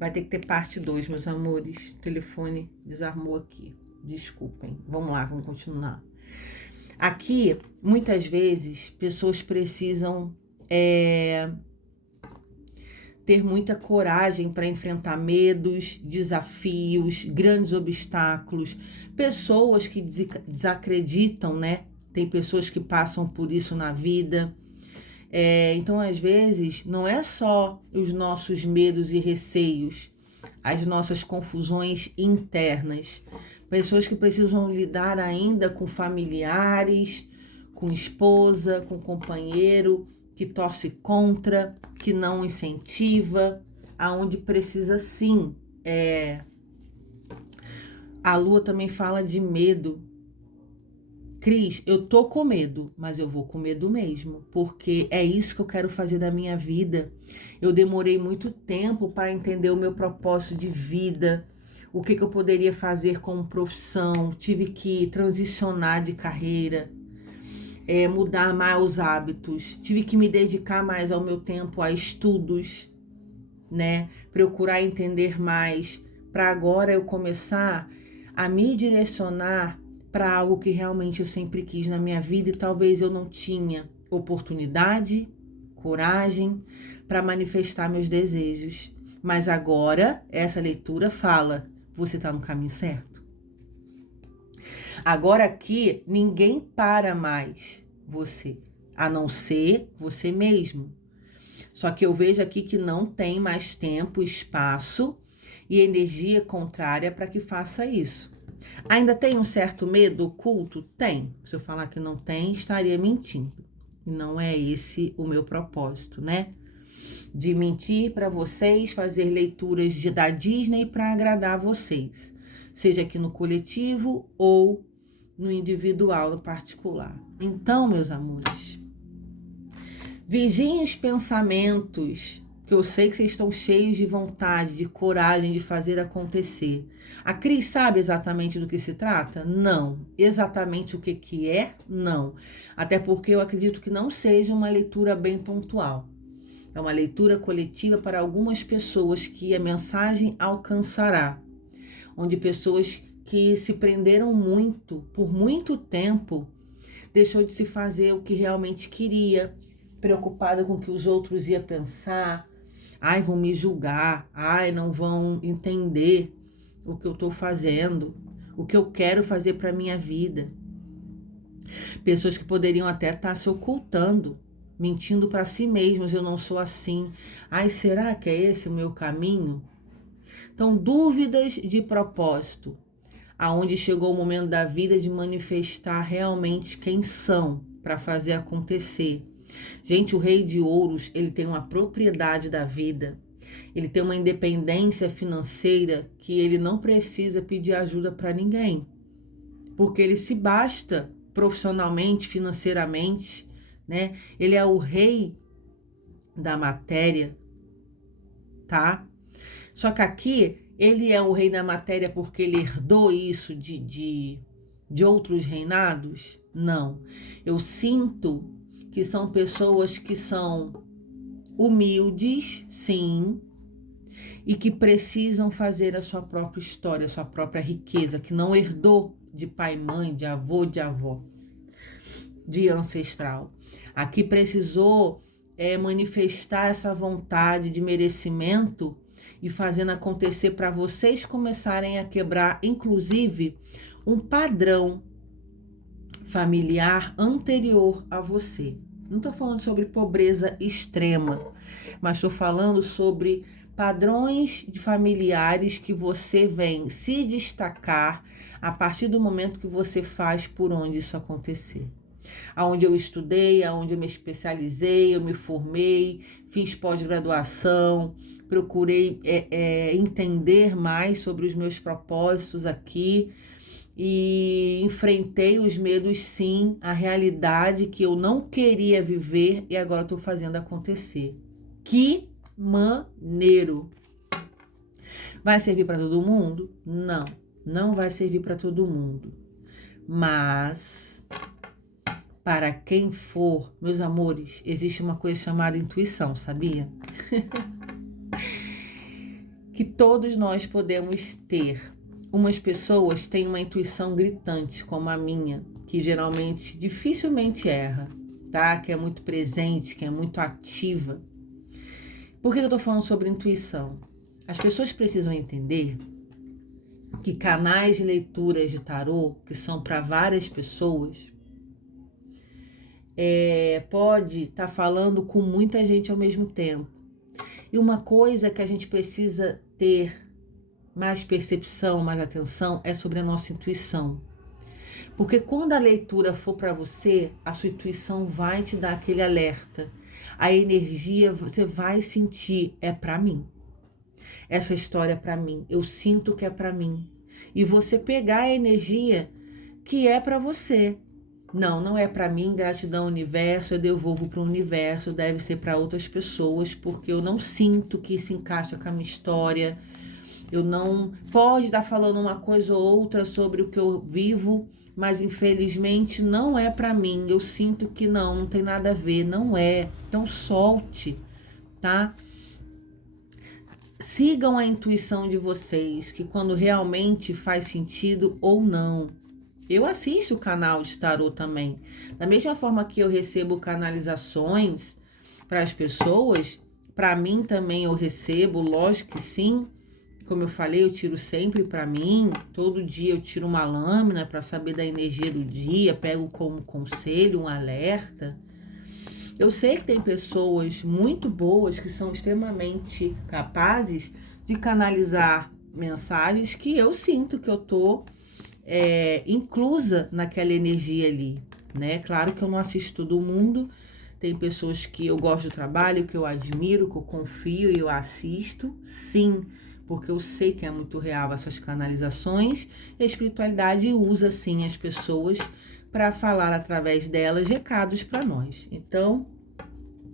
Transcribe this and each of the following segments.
Vai ter que ter parte 2, meus amores. O telefone desarmou aqui. Desculpem. Vamos lá, vamos continuar. Aqui, muitas vezes, pessoas precisam ter muita coragem para enfrentar medos, desafios, grandes obstáculos. Pessoas que desacreditam, né? Tem pessoas que passam por isso na vida. Então, às vezes, não é só os nossos medos e receios, as nossas confusões internas. Pessoas que precisam lidar ainda com familiares, com esposa, com companheiro, que torce contra, que não incentiva, aonde precisa sim. A Lua também fala de medo. Cris, eu tô com medo, mas eu vou com medo mesmo, porque é isso que eu quero fazer da minha vida. Eu demorei muito tempo para entender o meu propósito de vida, o que eu poderia fazer como profissão, tive que transicionar de carreira, mudar mais os hábitos, tive que me dedicar mais ao meu tempo a estudos, né? Procurar entender mais, para agora eu começar a me direcionar para algo que realmente eu sempre quis na minha vida e talvez eu não tinha oportunidade, coragem para manifestar meus desejos. Mas agora essa leitura fala, você está no caminho certo. Agora aqui ninguém para mais você, a não ser você mesmo. Só que eu vejo aqui que não tem mais tempo, espaço e energia contrária para que faça isso. Ainda tem um certo medo oculto? Tem. Se eu falar que não tem, estaria mentindo. E não é esse o meu propósito, né? De mentir para vocês, fazer leituras da Disney para agradar vocês. Seja aqui no coletivo ou no individual, no particular. Então, meus amores, vigiem os pensamentos, que eu sei que vocês estão cheios de vontade, de coragem de fazer acontecer. A Cris sabe exatamente do que se trata? Não. Exatamente o que é? Não. Até porque eu acredito que não seja uma leitura bem pontual. É uma leitura coletiva para algumas pessoas que a mensagem alcançará. Onde pessoas que se prenderam muito, por muito tempo, deixou de se fazer o que realmente queria, preocupada com o que os outros iam pensar. Ai, vão me julgar. Ai, não vão entender o que eu estou fazendo, o que eu quero fazer para minha vida. Pessoas que poderiam até estar se ocultando, mentindo para si mesmas, eu não sou assim. Ai, será que é esse o meu caminho? Então, dúvidas de propósito, aonde chegou o momento da vida de manifestar realmente quem são para fazer acontecer. Gente, o Rei de Ouros, ele tem uma propriedade da vida, ele tem uma independência financeira que ele não precisa pedir ajuda para ninguém, porque ele se basta profissionalmente, financeiramente, né? Ele é o rei da matéria, tá? Só que aqui, ele é o rei da matéria porque ele herdou isso de outros reinados? Não. Eu sinto que são pessoas que são humildes, sim, e que precisam fazer a sua própria história, a sua própria riqueza, que não herdou de pai e mãe, de avô, de avó, de ancestral. Aqui precisou manifestar essa vontade de merecimento e fazendo acontecer para vocês começarem a quebrar, inclusive, um padrão familiar anterior a você. Não estou falando sobre pobreza extrema, mas estou falando sobre padrões de familiares que você vem se destacar a partir do momento que você faz por onde isso acontecer. Aonde eu estudei, aonde eu me especializei, eu me formei, fiz pós-graduação, procurei entender mais sobre os meus propósitos aqui, e enfrentei os medos, sim, a realidade que eu não queria viver e agora estou fazendo acontecer. Que maneiro! Vai servir para todo mundo? Não, não vai servir para todo mundo. Mas, para quem for, meus amores, existe uma coisa chamada intuição, sabia? que todos nós podemos ter. Umas pessoas têm uma intuição gritante, como a minha, que geralmente dificilmente erra, tá? Que é muito presente, que é muito ativa. Por que eu tô falando sobre intuição? As pessoas precisam entender que canais de leituras de tarô, que são para várias pessoas, pode estar falando com muita gente ao mesmo tempo. E uma coisa que a gente precisa ter mais percepção, mais atenção, é sobre a nossa intuição. Porque quando a leitura for para você, a sua intuição vai te dar aquele alerta. A energia você vai sentir, é para mim. Essa história é para mim. Eu sinto que é para mim. E você pegar a energia que é para você. Não, não é para mim, gratidão universo, eu devolvo para o universo, deve ser para outras pessoas, porque eu não sinto que se encaixa com a minha história. Eu não... Pode estar falando uma coisa ou outra sobre o que eu vivo, mas infelizmente não é para mim. Eu sinto que não tem nada a ver, não é. Então solte, tá? Sigam a intuição de vocês, que quando realmente faz sentido ou não. Eu assisto o canal de tarô também. Da mesma forma que eu recebo canalizações para as pessoas, para mim também eu recebo, lógico que sim. Como eu falei, eu tiro sempre para mim. Todo dia eu tiro uma lâmina para saber da energia do dia, pego como conselho, um alerta. Eu sei que tem pessoas muito boas que são extremamente capazes de canalizar mensagens que eu sinto que eu tô inclusa naquela energia ali, né? Claro que eu não assisto todo mundo, tem pessoas que eu gosto do trabalho, que eu admiro, que eu confio e eu assisto, sim, porque eu sei que é muito real essas canalizações, e a espiritualidade usa, sim, as pessoas para falar através delas recados para nós. Então,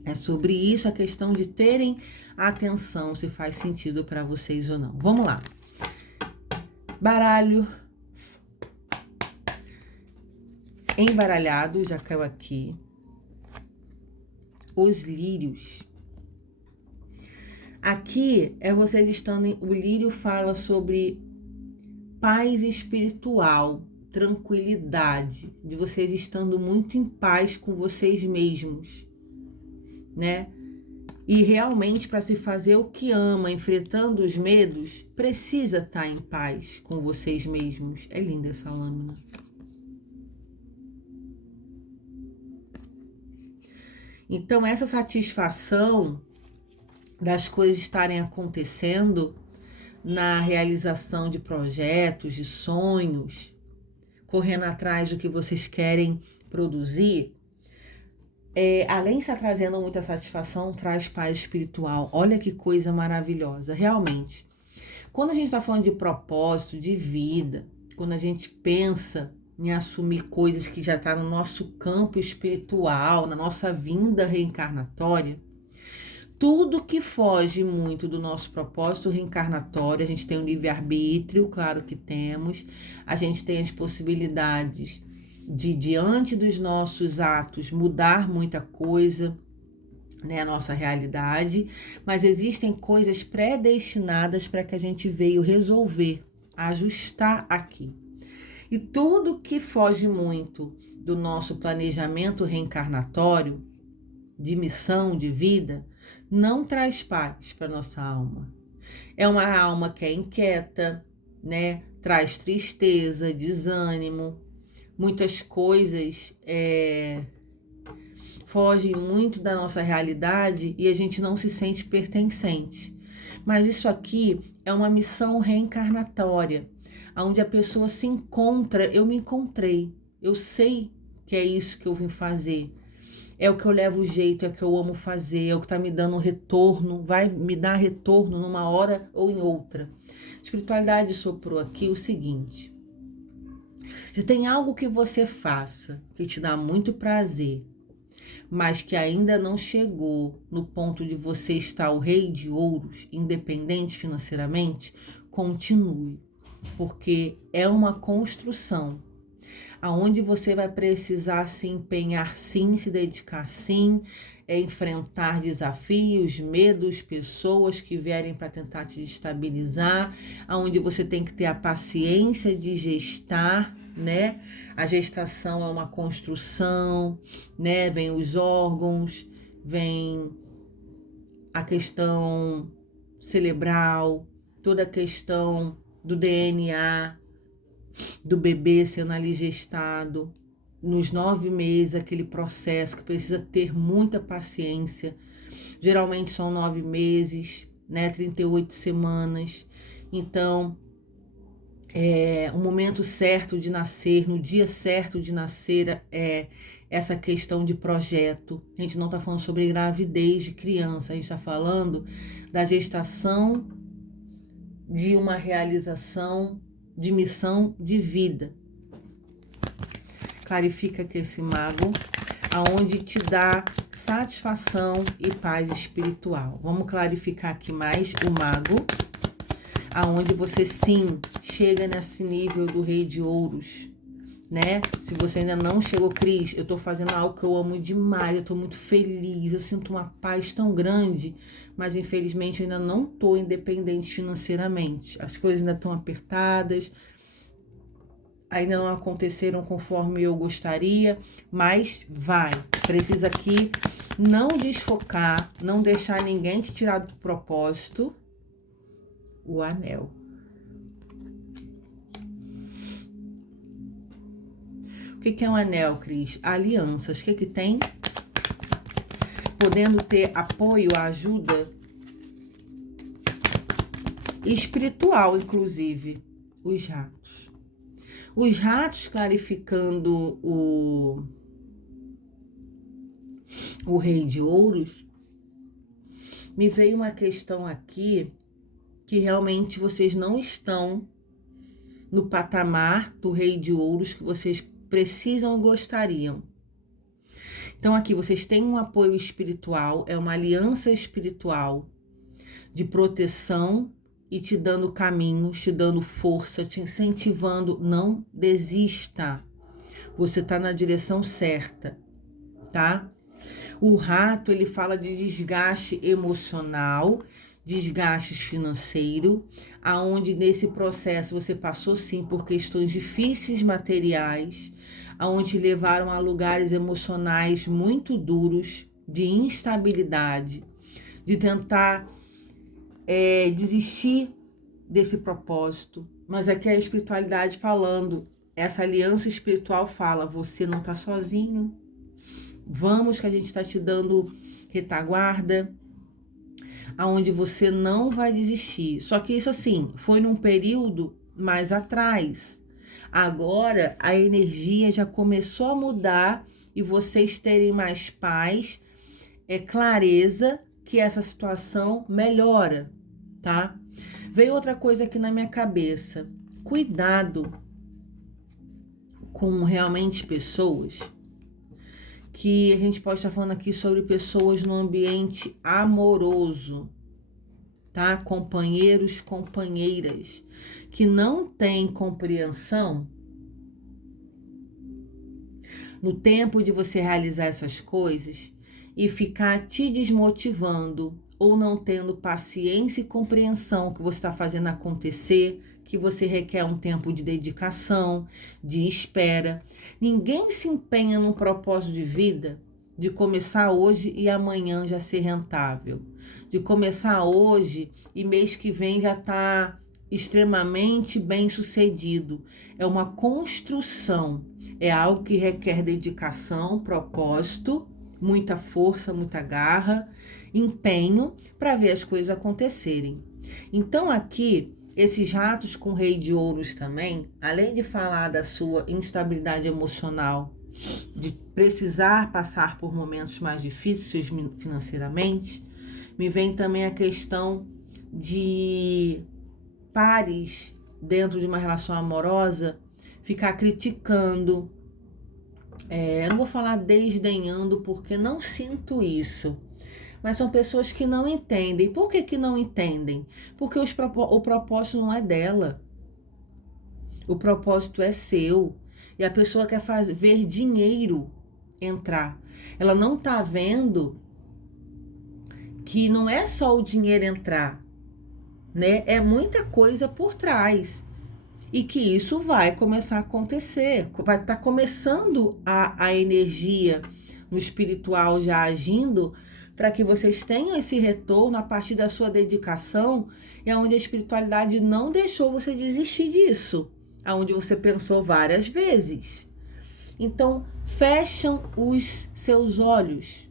é sobre isso a questão de terem atenção se faz sentido para vocês ou não. Vamos lá. Baralho embaralhado, já caiu aqui. Os lírios. Aqui é você listando, o lírio fala sobre paz espiritual, tranquilidade, de vocês estando muito em paz com vocês mesmos, né? E realmente para se fazer o que ama, enfrentando os medos, precisa estar em paz com vocês mesmos. É linda essa lâmina. Então, essa satisfação das coisas estarem acontecendo na realização de projetos, de sonhos, correndo atrás do que vocês querem produzir, além de estar trazendo muita satisfação, traz paz espiritual. Olha que coisa maravilhosa, realmente. Quando a gente está falando de propósito, de vida, quando a gente pensa em assumir coisas que já estão no nosso campo espiritual, na nossa vinda reencarnatória, tudo que foge muito do nosso propósito reencarnatório, a gente tem o livre-arbítrio, claro que temos, a gente tem as possibilidades de, diante dos nossos atos, mudar muita coisa, né, a nossa realidade, mas existem coisas predestinadas para que a gente veio resolver, ajustar aqui. E tudo que foge muito do nosso planejamento reencarnatório, de missão, de vida, não traz paz para nossa alma. É uma alma que é inquieta, né? Traz tristeza, desânimo, muitas coisas fogem muito da nossa realidade e a gente não se sente pertencente. Mas isso aqui é uma missão reencarnatória, onde a pessoa se encontra, eu me encontrei, eu sei que é isso que eu vim fazer, é o que eu levo jeito, é o que eu amo fazer, é o que está me dando retorno, vai me dar retorno numa hora ou em outra. A espiritualidade soprou aqui o seguinte: se tem algo que você faça que te dá muito prazer, mas que ainda não chegou no ponto de você estar o rei de ouros, independente financeiramente, continue. Porque é uma construção aonde você vai precisar se empenhar sim, se dedicar sim, é enfrentar desafios, medos, pessoas que vierem para tentar te destabilizar, aonde você tem que ter a paciência de gestar, né? A gestação é uma construção, né? Vem os órgãos, vem a questão cerebral, toda a questão do DNA, do bebê sendo ali gestado, nos 9 meses, aquele processo que precisa ter muita paciência. Geralmente são 9 meses, né? 38 semanas. Então, o momento certo de nascer, no dia certo de nascer, é essa questão de projeto. A gente não está falando sobre gravidez de criança, a gente está falando da gestação de uma realização de missão de vida. Clarifica que esse mago, aonde te dá satisfação e paz espiritual. Vamos clarificar aqui mais o mago, aonde você sim chega nesse nível do Rei de Ouros, né? Se você ainda não chegou, Cris, eu tô fazendo algo que eu amo demais, eu tô muito feliz, eu sinto uma paz tão grande, mas infelizmente eu ainda não tô independente financeiramente. As coisas ainda estão apertadas, ainda não aconteceram conforme eu gostaria, mas vai. Precisa aqui não desfocar, não deixar ninguém te tirar do propósito. O anel. O que é um anel, Cris? Alianças. O que tem? Podendo ter apoio, ajuda espiritual, inclusive. Os ratos. Os ratos clarificando o Rei de Ouros. Me veio uma questão aqui que realmente vocês não estão no patamar do Rei de Ouros que vocês precisam e gostariam. Então aqui vocês têm um apoio espiritual, é uma aliança espiritual de proteção e te dando caminhos, te dando força, te incentivando. Não desista. Você está na direção certa, tá? O rato, ele fala de desgaste emocional, desgastes financeiro, aonde nesse processo você passou sim por questões difíceis materiais, aonde levaram a lugares emocionais muito duros, de instabilidade, de tentar desistir desse propósito. Mas aqui é a espiritualidade falando, essa aliança espiritual fala, você não está sozinho, vamos que a gente está te dando retaguarda, aonde você não vai desistir. Só que isso assim, foi num período mais atrás. Agora a energia já começou a mudar e vocês terem mais paz, clareza que essa situação melhora, tá? Veio outra coisa aqui na minha cabeça. Cuidado com realmente pessoas que a gente pode estar falando aqui sobre pessoas no ambiente amoroso, tá? Companheiros, companheiras, que não têm compreensão no tempo de você realizar essas coisas e ficar te desmotivando ou não tendo paciência e compreensão que você está fazendo acontecer, que você requer um tempo de dedicação, de espera. Ninguém se empenha num propósito de vida de começar hoje e amanhã já ser rentável. De começar hoje e mês que vem já tá extremamente bem sucedido. É uma construção, é algo que requer dedicação, propósito, muita força, muita garra, empenho para ver as coisas acontecerem. Então aqui, esses ratos com Rei de Ouros também, além de falar da sua instabilidade emocional, de precisar passar por momentos mais difíceis financeiramente, me vem também a questão de pares dentro de uma relação amorosa ficar criticando. Eu não vou falar desdenhando porque não sinto isso. Mas são pessoas que não entendem. Por que não entendem? Porque o propósito não é dela. O propósito é seu. E a pessoa quer ver dinheiro entrar. Ela não está vendo que não é só o dinheiro entrar, né? É muita coisa por trás. E que isso vai começar a acontecer. Vai estar começando a energia no espiritual já agindo para que vocês tenham esse retorno a partir da sua dedicação e onde a espiritualidade não deixou você desistir disso. Aonde você pensou várias vezes. Então, fecham os seus olhos.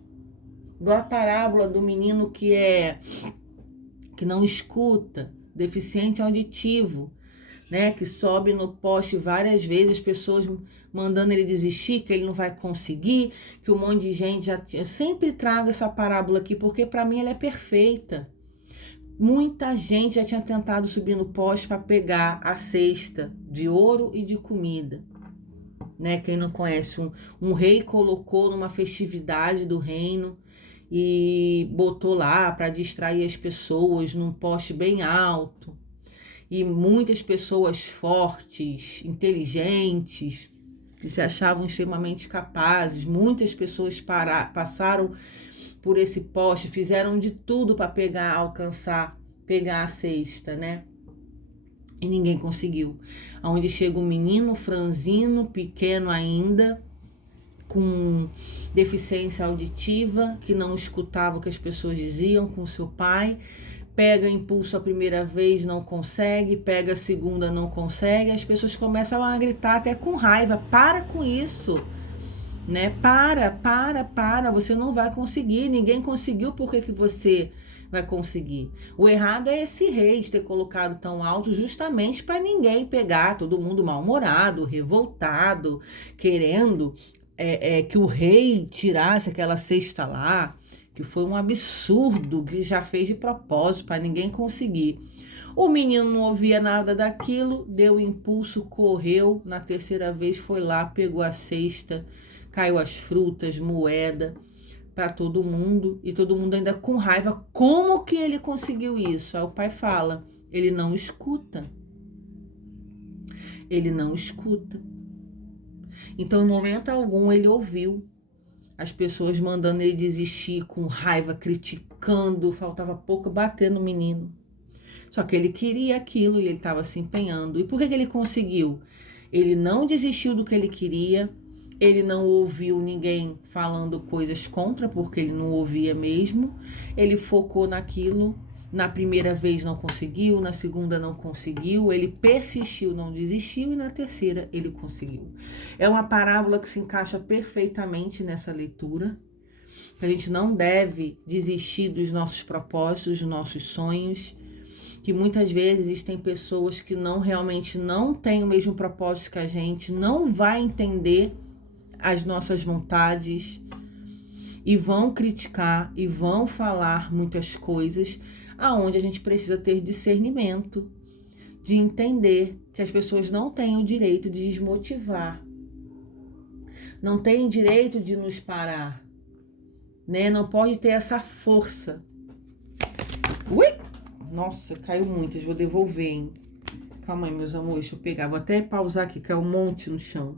Igual a parábola do menino que não escuta, deficiente auditivo, né? Que sobe no poste várias vezes, as pessoas mandando ele desistir, que ele não vai conseguir, que um monte de gente já... Eu sempre trago essa parábola aqui, porque para mim ela é perfeita. Muita gente já tinha tentado subir no poste para pegar a cesta de ouro e de comida. Né? Quem não conhece, um rei colocou numa festividade do reino e botou lá para distrair as pessoas num poste bem alto. E muitas pessoas fortes, inteligentes, que se achavam extremamente capazes, muitas pessoas passaram por esse poste, fizeram de tudo para pegar a cesta, né? E ninguém conseguiu. Onde chega um menino franzino, pequeno ainda, com deficiência auditiva, que não escutava o que as pessoas diziam, com seu pai, pega impulso a primeira vez, não consegue, pega a segunda, não consegue, as pessoas começam a gritar até com raiva, para com isso, né? Para, você não vai conseguir, ninguém conseguiu, por que você vai conseguir? O errado é esse rei de ter colocado tão alto justamente para ninguém pegar, todo mundo mal-humorado, revoltado, querendo que o rei tirasse aquela cesta lá, que foi um absurdo, que já fez de propósito para ninguém conseguir. O menino não ouvia nada daquilo, deu impulso, correu, na terceira vez foi lá, pegou a cesta, caiu as frutas, moeda para todo mundo, e todo mundo ainda com raiva. Como que ele conseguiu isso? Aí o pai fala, ele não escuta. Ele não escuta. Então, em momento algum, ele ouviu as pessoas mandando ele desistir, com raiva, criticando, faltava pouco bater no menino. Só que ele queria aquilo e ele estava se empenhando. E por que ele conseguiu? Ele não desistiu do que ele queria, ele não ouviu ninguém falando coisas contra, porque ele não ouvia mesmo. Ele focou naquilo. Na primeira vez não conseguiu, na segunda não conseguiu, ele persistiu, não desistiu, e na terceira ele conseguiu. É uma parábola que se encaixa perfeitamente nessa leitura. A gente não deve desistir dos nossos propósitos, dos nossos sonhos, que muitas vezes existem pessoas que realmente não têm o mesmo propósito que a gente, não vai entender as nossas vontades e vão criticar e vão falar muitas coisas, aonde a gente precisa ter discernimento, de entender que as pessoas não têm o direito de desmotivar, não têm direito de nos parar, né? Não pode ter essa força. Ui! Nossa, caiu muitas, vou devolver, hein? Calma aí, meus amores, deixa eu pegar, vou até pausar aqui, caiu um monte no chão.